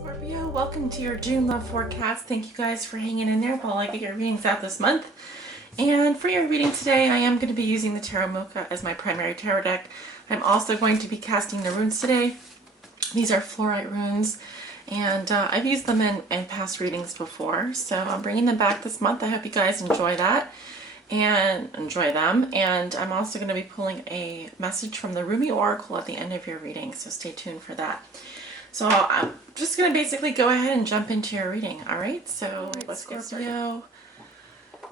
Scorpio, welcome to your June love forecast. Thank you guys for hanging in there while I get your readings out this month. And for your reading today, I am going to be using the Tarot Mocha as my primary tarot deck. I'm also going to be casting the runes today. These are fluorite runes, and I've used them in past readings before, so I'm bringing them back this month. I hope you guys enjoy that and enjoy them. And I'm also going to be pulling a message from the Ruby Oracle at the end of your reading, so stay tuned for that. So I'm just going to basically go ahead and jump into your reading. All right, so let's get started.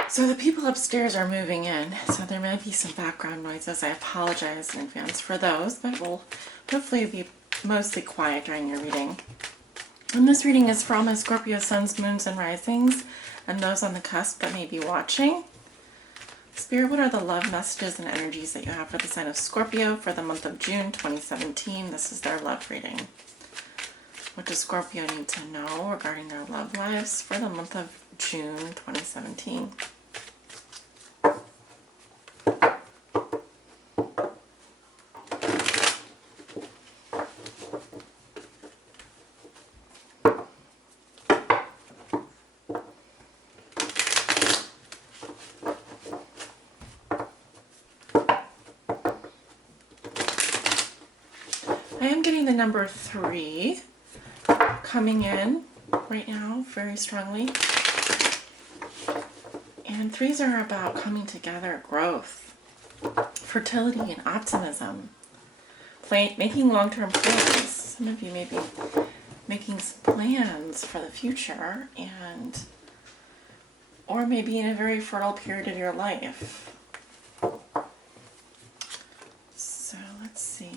So the people upstairs are moving in, so there may be some background noises. I apologize in advance for those, but will hopefully be mostly quiet during your reading. And this reading is for all my Scorpio suns, moons, and risings, and those on the cusp that may be watching. Spirit, what are the love messages and energies that you have for the sign of Scorpio for the month of June 2017? This is their love reading. What does Scorpio need to know regarding their love lives for the month of June 2017? I am getting the number 3 coming in right now very strongly. And 3s are about coming together, growth, fertility, and optimism. Making long-term plans. Some of you may be making some plans for the future, or maybe in a very fertile period of your life. So let's see.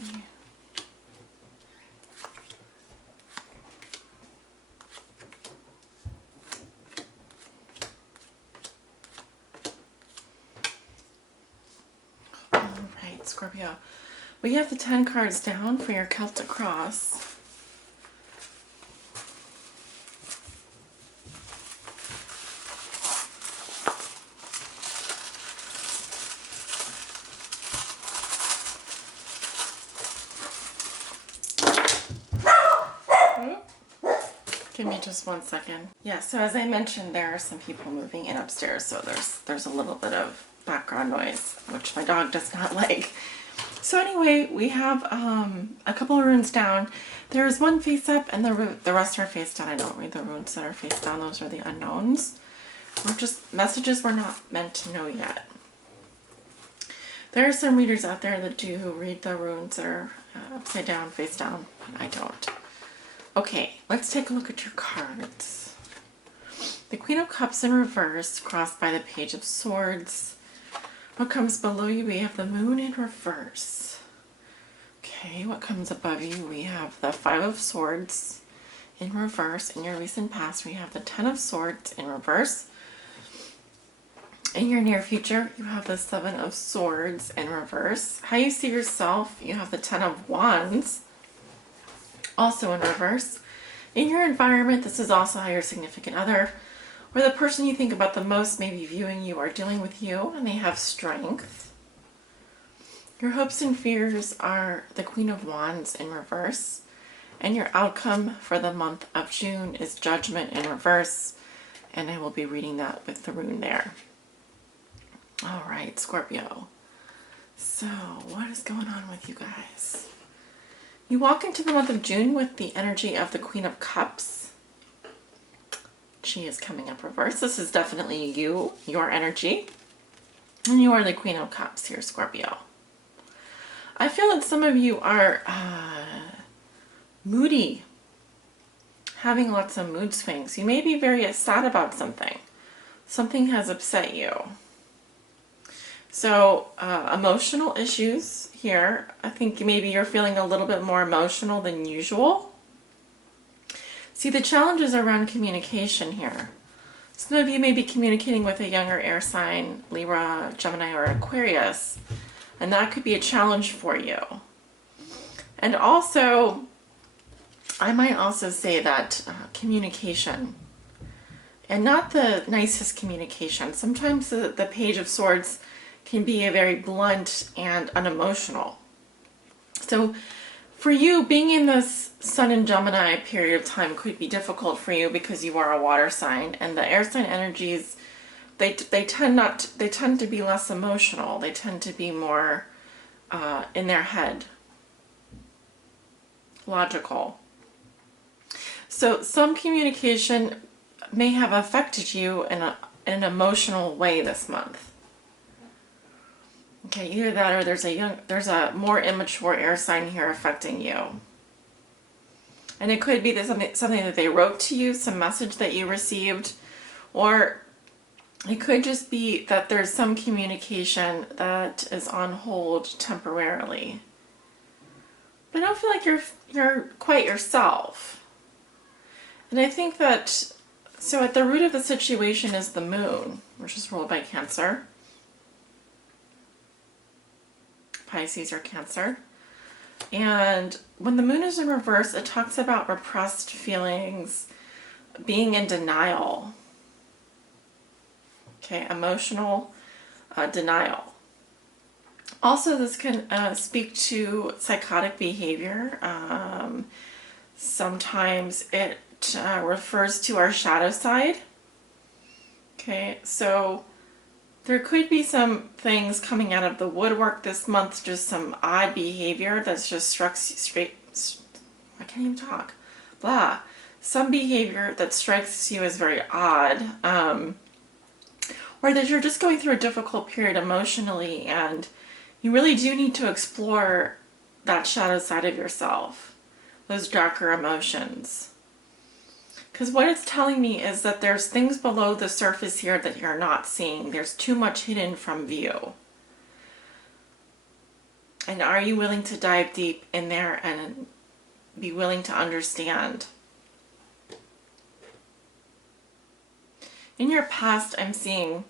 Scorpio, we have the 10 cards down for your Celtic cross. Give me just 1 second. Yeah, so as I mentioned, there are some people moving in upstairs, so there's a little bit of background noise, which my dog does not like. So anyway, we have a couple of runes down. There is one face up and the rest are face down. I don't read the runes that are face down. Those are the unknowns. Or just messages we're not meant to know yet. There are some readers out there that do read the runes that are upside down, face down, but I don't. Okay, let's take a look at your cards. The Queen of Cups in reverse, crossed by the Page of Swords. What comes below you? We have the Moon in reverse. Okay, what comes above you? We have the Five of Swords in reverse. In your recent past, we have the Ten of Swords in reverse. In your near future, you have the Seven of Swords in reverse. How you see yourself, you have the Ten of Wands, also in reverse. In your environment, this is also how your significant other, or the person you think about the most, may be viewing you or dealing with you, and they have strength. Your hopes and fears are the Queen of Wands in reverse, and your outcome for the month of June is Judgment in reverse, and I will be reading that with the rune there. All right, Scorpio. So, what is going on with you guys? You walk into the month of June with the energy of the Queen of Cups. She is coming up reverse. This is definitely you, your energy. And you are the Queen of Cups here, Scorpio. I feel that some of you are moody, having lots of mood swings. You may be very sad about something. Something has upset you. So emotional issues here. I think maybe you're feeling a little bit more emotional than usual. See, the challenges around communication here. Some of you may be communicating with a younger air sign, Libra, Gemini, or Aquarius, and that could be a challenge for you. And also, I might also say that communication, and not the nicest communication. Sometimes the Page of Swords can be a very blunt and unemotional. So For you, being in this Sun and Gemini period of time could be difficult for you because you are a water sign, and the air sign energies, they tend to be less emotional. They tend to be more in their head, logical. So some communication may have affected you in an emotional way this month. Okay, either that or there's a more immature air sign here affecting you. And it could be that something that they wrote to you, some message that you received, or it could just be that there's some communication that is on hold temporarily. But I don't feel like you're quite yourself. And I think that, so at the root of the situation is the moon, which is ruled by Cancer. Pisces or Cancer. And when the moon is in reverse, it talks about repressed feelings, being in denial. Okay, emotional denial. Also, this can speak to psychotic behavior. Sometimes it refers to our shadow side. Okay, so there could be some things coming out of the woodwork this month, just some odd behavior that's just straight, I can't even talk, blah. Some behavior that strikes you as very odd, or that you're just going through a difficult period emotionally and you really do need to explore that shadow side of yourself, those darker emotions. Because what it's telling me is that there's things below the surface here that you're not seeing. There's too much hidden from view. And are you willing to dive deep in there and be willing to understand? In your past, I'm seeing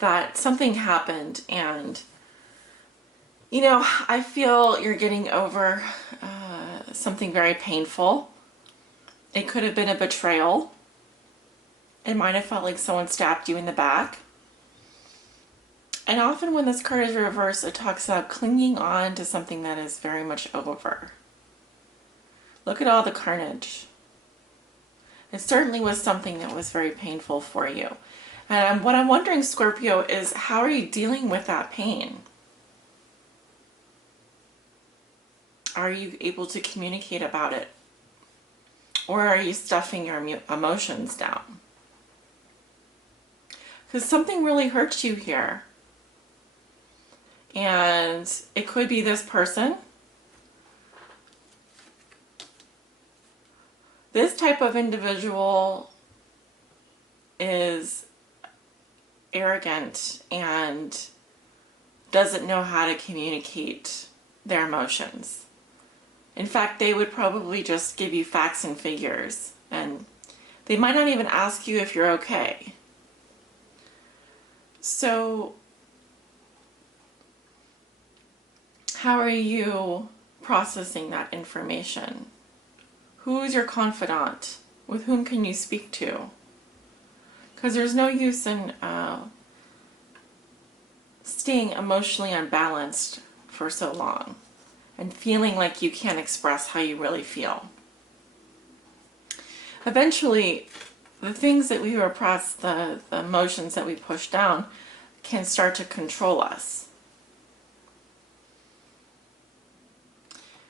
that something happened and, you know, I feel you're getting over something very painful. It could have been a betrayal. It might have felt like someone stabbed you in the back. And often when this card is reversed, it talks about clinging on to something that is very much over. Look at all the carnage. It certainly was something that was very painful for you. And what I'm wondering, Scorpio, is how are you dealing with that pain? Are you able to communicate about it? Or are you stuffing your emotions down? Because something really hurts you here. And it could be this person. This type of individual is arrogant and doesn't know how to communicate their emotions. In fact, they would probably just give you facts and figures, and they might not even ask you if you're okay. So, how are you processing that information? Who is your confidant? With whom can you speak to? Because there's no use in staying emotionally unbalanced for so long and feeling like you can't express how you really feel. Eventually, the things that we repress, the emotions that we push down, can start to control us.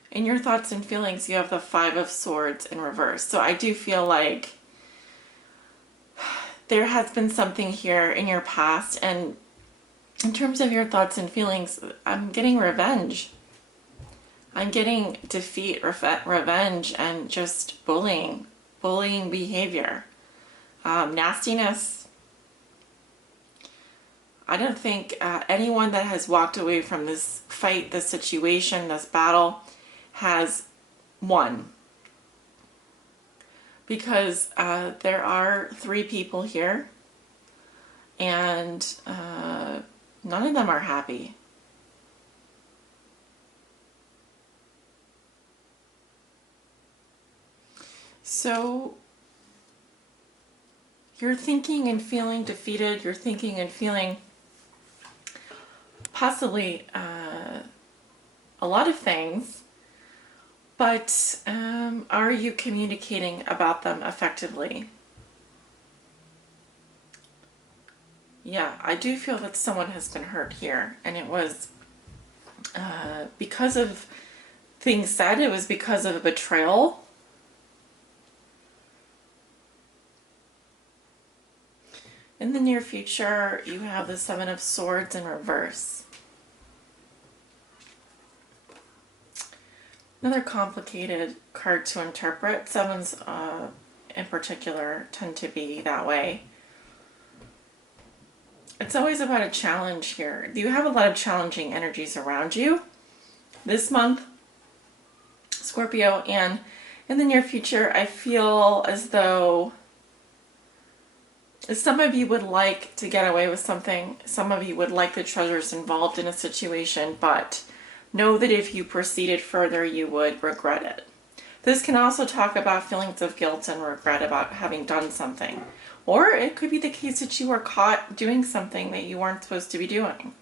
In your thoughts and feelings, you have the 5 of Swords in reverse. So I do feel like there has been something here in your past, and in terms of your thoughts and feelings, I'm getting revenge. I'm getting defeat, revenge, and just bullying behavior, nastiness. I don't think anyone that has walked away from this fight, this situation, this battle has won. Because there are 3 people here, and none of them are happy. So you're thinking and feeling defeated. You're thinking and feeling possibly a lot of things, but are you communicating about them effectively? Yeah, I do feel that someone has been hurt here, and it was because of things said, it was because of a betrayal. In the near future, you have the Seven of Swords in reverse. Another complicated card to interpret. Sevens in particular tend to be that way. It's always about a challenge here. You have a lot of challenging energies around you this month, Scorpio, and in the near future, I feel as though some of you would like to get away with something. Some of you would like the treasures involved in a situation, but know that if you proceeded further, you would regret it. This can also talk about feelings of guilt and regret about having done something. Or it could be the case that you were caught doing something that you weren't supposed to be doing.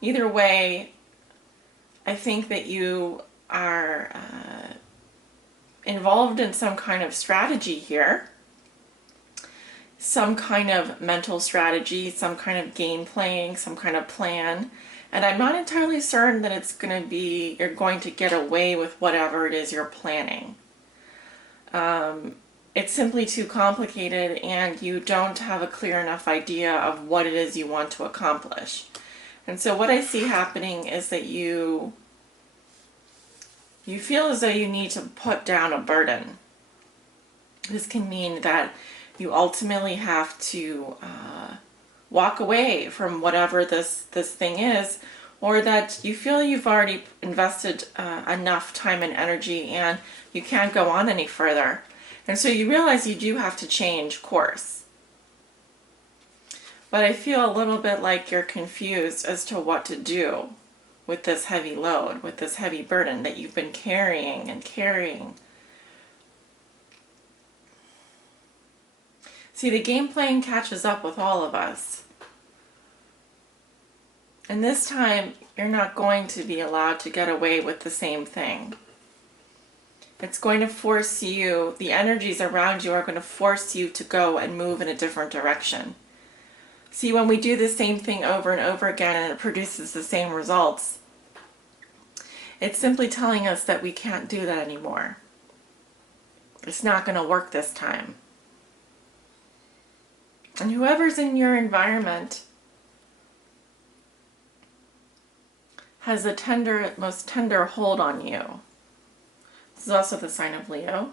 Either way, I think that you are involved in some kind of strategy here. Some kind of mental strategy, some kind of game playing, some kind of plan. And I'm not entirely certain that it's going to be, you're going to get away with whatever it is you're planning. It's simply too complicated, and you don't have a clear enough idea of what it is you want to accomplish. And so what I see happening is that you feel as though you need to put down a burden. This can mean that you ultimately have to walk away from whatever this thing is, or that you feel you've already invested enough time and energy and you can't go on any further. And so you realize you do have to change course. But I feel a little bit like you're confused as to what to do with this heavy load, with this heavy burden that you've been carrying and carrying. See, the game playing catches up with all of us. And this time, you're not going to be allowed to get away with the same thing. It's going to force you, the energies around you are going to force you to go and move in a different direction. See, when we do the same thing over and over again and it produces the same results, it's simply telling us that we can't do that anymore. It's not going to work this time. And whoever's in your environment has the most tender hold on you. This is also the sign of Leo.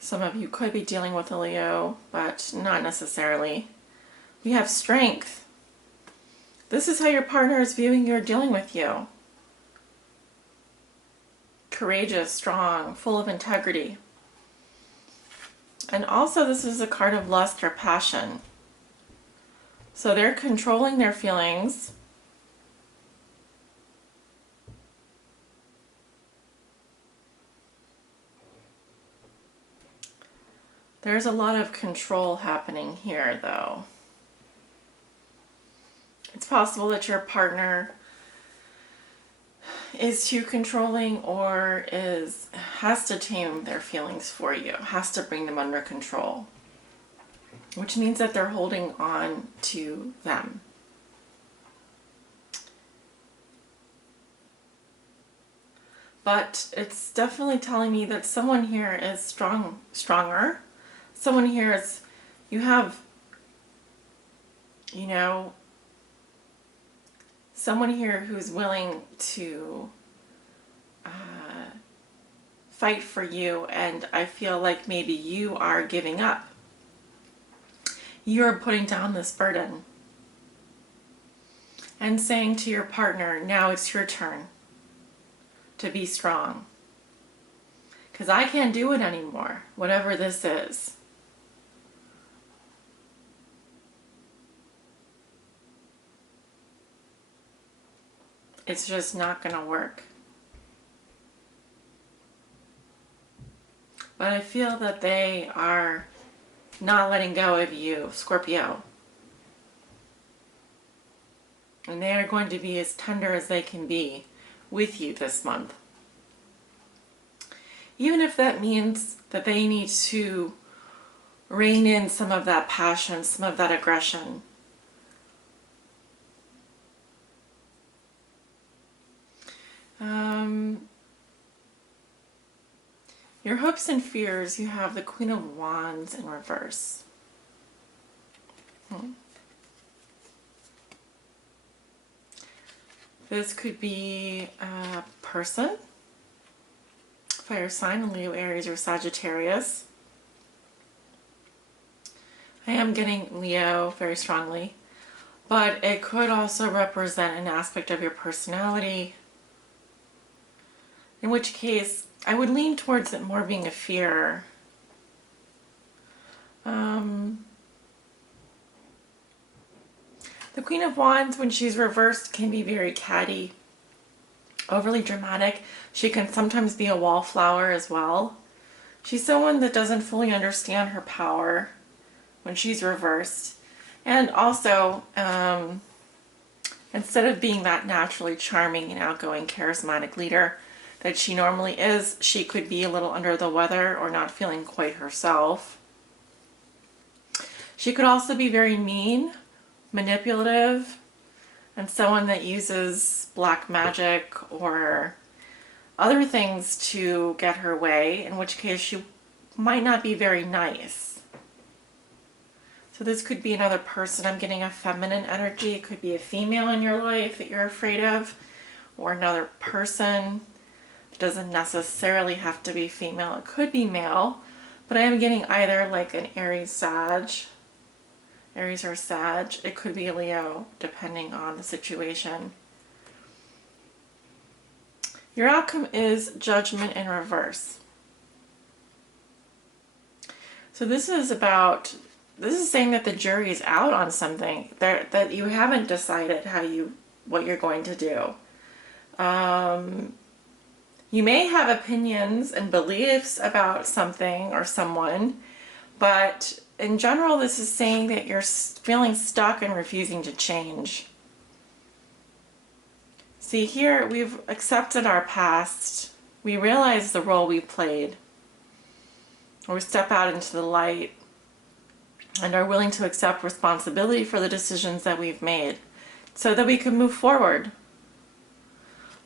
Some of you could be dealing with a Leo, but not necessarily. We have strength. This is how your partner is viewing you or dealing with you. Courageous, strong, full of integrity. And also this is a card of lust or passion. So they're controlling their feelings. There's a lot of control happening here, though. It's possible that your partner is too controlling or has to tame their feelings for you, has to bring them under control, which means that they're holding on to them. But it's definitely telling me that someone here is stronger. Someone here is, you have, someone here who's willing to fight for you, and I feel like maybe you are giving up. You're putting down this burden and saying to your partner, now it's your turn to be strong. Because I can't do it anymore, whatever this is. It's just not going to work. But I feel that they are not letting go of you, Scorpio. And they are going to be as tender as they can be. with you this month. Even if that means that they need to rein in some of that passion, some of that aggression. Your hopes and fears, you have the Queen of Wands in reverse. This could be a person, fire sign, Leo, Aries, or Sagittarius. I am getting Leo very strongly, but it could also represent an aspect of your personality, in which case I would lean towards it more being a fear. The Queen of Wands, when she's reversed, can be very catty, overly dramatic. She can sometimes be a wallflower as well. She's someone that doesn't fully understand her power when she's reversed. And also, instead of being that naturally charming and outgoing, charismatic leader that she normally is, she could be a little under the weather or not feeling quite herself. She could also be very mean, manipulative, and someone that uses black magic or other things to get her way, in which case she might not be very nice. So this could be another person. I'm getting a feminine energy. It could be a female in your life that you're afraid of, or another person. It doesn't necessarily have to be female. It could be male, but I am getting either like an Aries or Sag. It could be a Leo, depending on the situation. Your outcome is Judgment in reverse. So this is saying that the jury is out on something, that you haven't decided what you're going to do. You may have opinions and beliefs about something or someone, but in general, this is saying that you're feeling stuck and refusing to change. See, here we've accepted our past. We realize the role we played. Or we step out into the light and are willing to accept responsibility for the decisions that we've made so that we can move forward.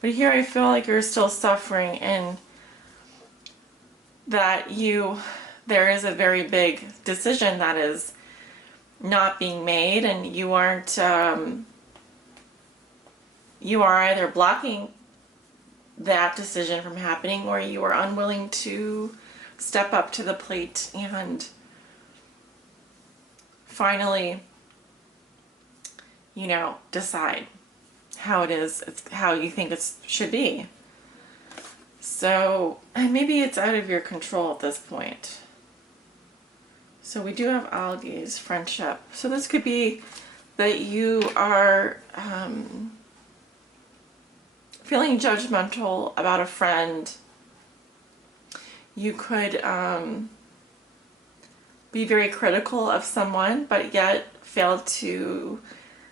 But here I feel like you're still suffering and that there is a very big decision that is not being made, and you are either blocking that decision from happening, or you are unwilling to step up to the plate and finally, decide how it is, how you think it should be. So maybe it's out of your control at this point. So we do have allies, friendship. So this could be that you are feeling judgmental about a friend. You could be very critical of someone, but yet fail to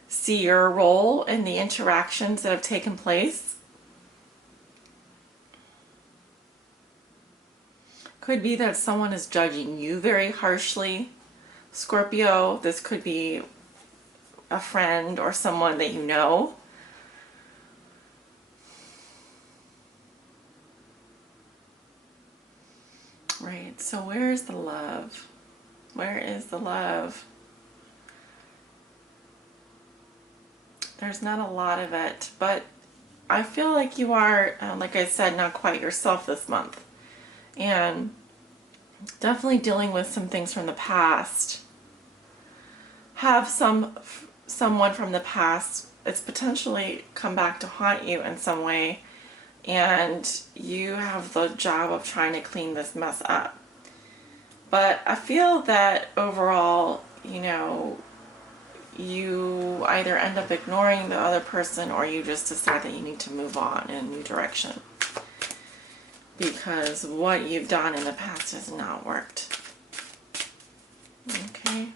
see your role in the interactions that have taken place. Could be that someone is judging you very harshly. Scorpio, this could be a friend or someone that you know. Right, so where is the love? Where is the love? There's not a lot of it, but I feel like you are, like I said, not quite yourself this month. And definitely dealing with some things from the past. Have someone from the past, it's potentially come back to haunt you in some way, and you have the job of trying to clean this mess up. But I feel that overall, you either end up ignoring the other person, or you just decide that you need to move on in a new direction, because what you've done in the past has not worked. Okay.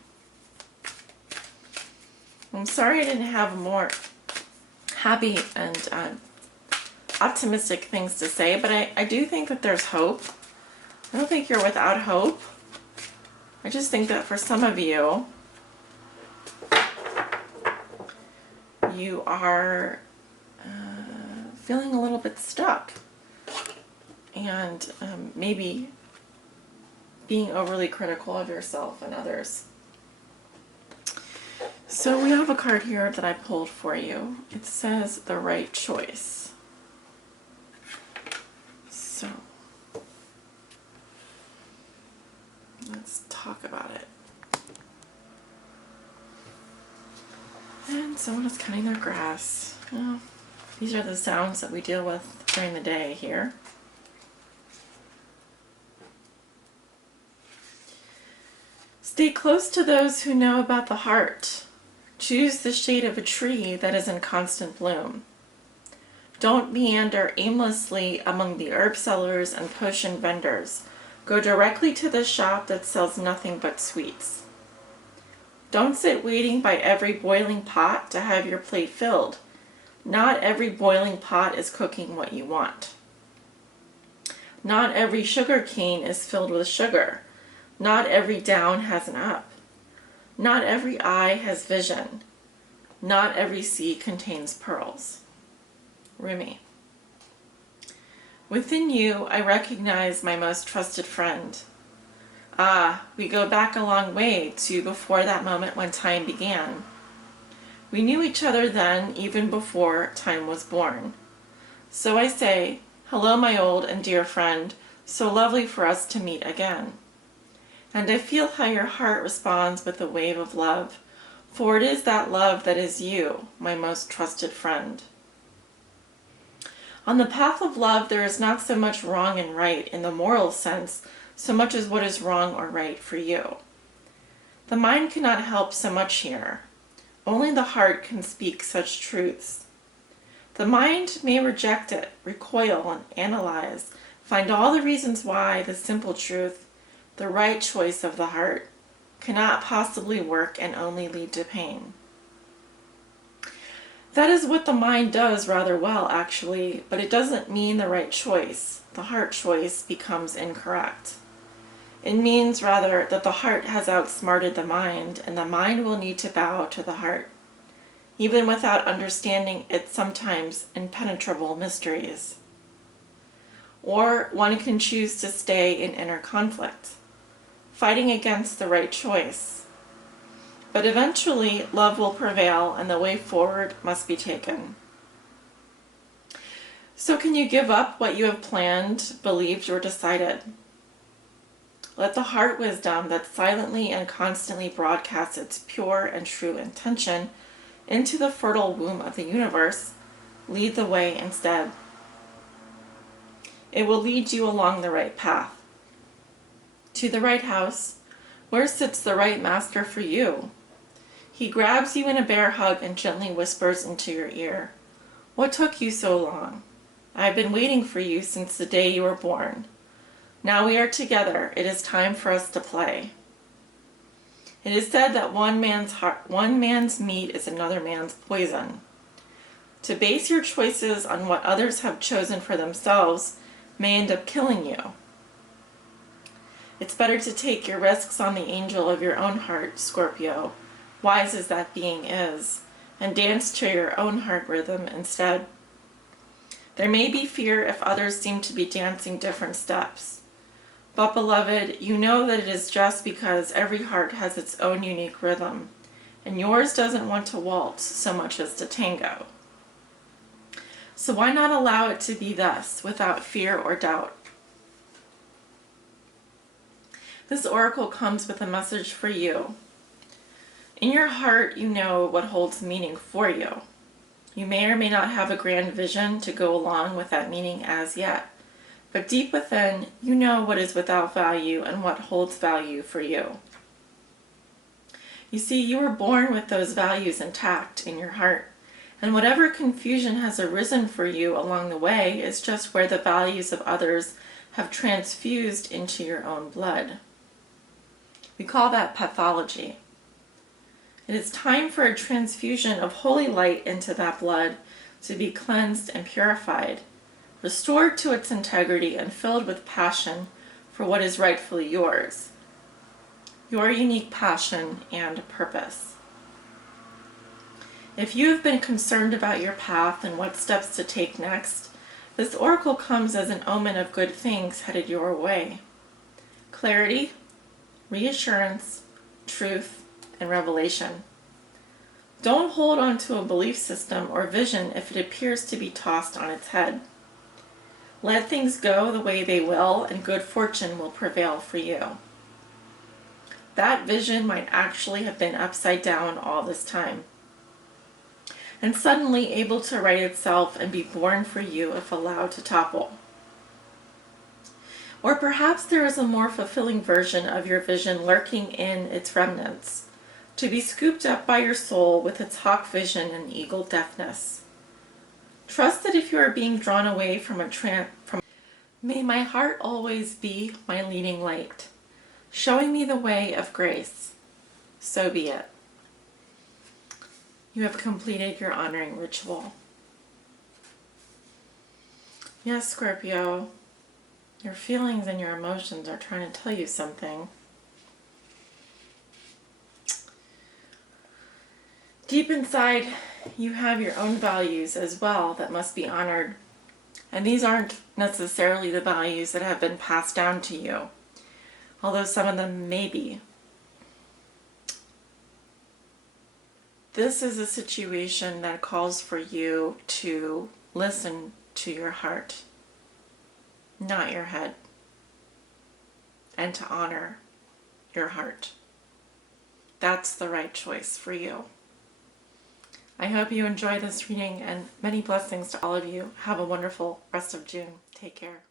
I'm sorry I didn't have more happy and optimistic things to say, but I do think that there's hope. I don't think you're without hope. I just think that for some of you, you are feeling a little bit stuck and maybe being overly critical of yourself and others. So we have a card here that I pulled for you. It says the right choice. So let's talk about it. And someone is cutting their grass. Well, these are the sounds that we deal with during the day here. Stay close to those who know about the heart. Choose the shade of a tree that is in constant bloom. Don't meander aimlessly among the herb sellers and potion vendors. Go directly to the shop that sells nothing but sweets. Don't sit waiting by every boiling pot to have your plate filled. Not every boiling pot is cooking what you want. Not every sugar cane is filled with sugar. Not every down has an up. Not every eye has vision. Not every sea contains pearls. Rumi. Within you, I recognize my most trusted friend. Ah, we go back a long way to before that moment when time began. We knew each other then, even before time was born. So I say, hello, my old and dear friend, so lovely for us to meet again. And I feel how your heart responds with a wave of love, for it is that love that is you, my most trusted friend. On the path of love, there is not so much wrong and right in the moral sense, so much as what is wrong or right for you. The mind cannot help so much here. Only the heart can speak such truths. The mind may reject it, recoil, and analyze, find all the reasons why the simple truth, the right choice of the heart, cannot possibly work and only lead to pain. That is what the mind does rather well, actually, but it doesn't mean the right choice. The heart choice becomes incorrect. It means rather that the heart has outsmarted the mind, and the mind will need to bow to the heart, even without understanding its sometimes impenetrable mysteries. Or one can choose to stay in inner conflict, fighting against the right choice. But eventually, love will prevail and the way forward must be taken. So can you give up what you have planned, believed, or decided? Let the heart wisdom that silently and constantly broadcasts its pure and true intention into the fertile womb of the universe lead the way instead. It will lead you along the right path, to the right house, where sits the right master for you. He grabs you in a bear hug and gently whispers into your ear, "What took you so long? I have been waiting for you since the day you were born. Now we are together. It is time for us to play." It is said that one man's meat is another man's poison. To base your choices on what others have chosen for themselves may end up killing you. It's better to take your risks on the angel of your own heart, Scorpio, wise as that being is, and dance to your own heart rhythm instead. There may be fear if others seem to be dancing different steps. But beloved, you know that it is just because every heart has its own unique rhythm, and yours doesn't want to waltz so much as to tango. So why not allow it to be thus, without fear or doubt? This oracle comes with a message for you. In your heart, you know what holds meaning for you. You may or may not have a grand vision to go along with that meaning as yet, but deep within, you know what is without value and what holds value for you. You see, you were born with those values intact in your heart, and whatever confusion has arisen for you along the way is just where the values of others have transfused into your own blood. We call that pathology. It is time for a transfusion of holy light into that blood to be cleansed and purified, restored to its integrity and filled with passion for what is rightfully yours, your unique passion and purpose. If you have been concerned about your path and what steps to take next, this oracle comes as an omen of good things headed your way. Clarity, reassurance, truth, and revelation. Don't hold on to a belief system or vision if it appears to be tossed on its head. Let things go the way they will, and good fortune will prevail for you. That vision might actually have been upside down all this time, and suddenly able to right itself and be born for you if allowed to topple. Or perhaps there is a more fulfilling version of your vision lurking in its remnants, to be scooped up by your soul with its hawk vision and eagle deftness. Trust that if you are being drawn away from may my heart always be my leading light, showing me the way of grace. So be it. You have completed your honoring ritual. Yes, Scorpio, your feelings and your emotions are trying to tell you something. Deep inside, you have your own values as well that must be honored. And these aren't necessarily the values that have been passed down to you, although some of them may be. This is a situation that calls for you to listen to your heart, not your head, and to honor your heart. That's the right choice for you. I hope you enjoy this reading, and many blessings to all of you. Have a wonderful rest of June. Take care.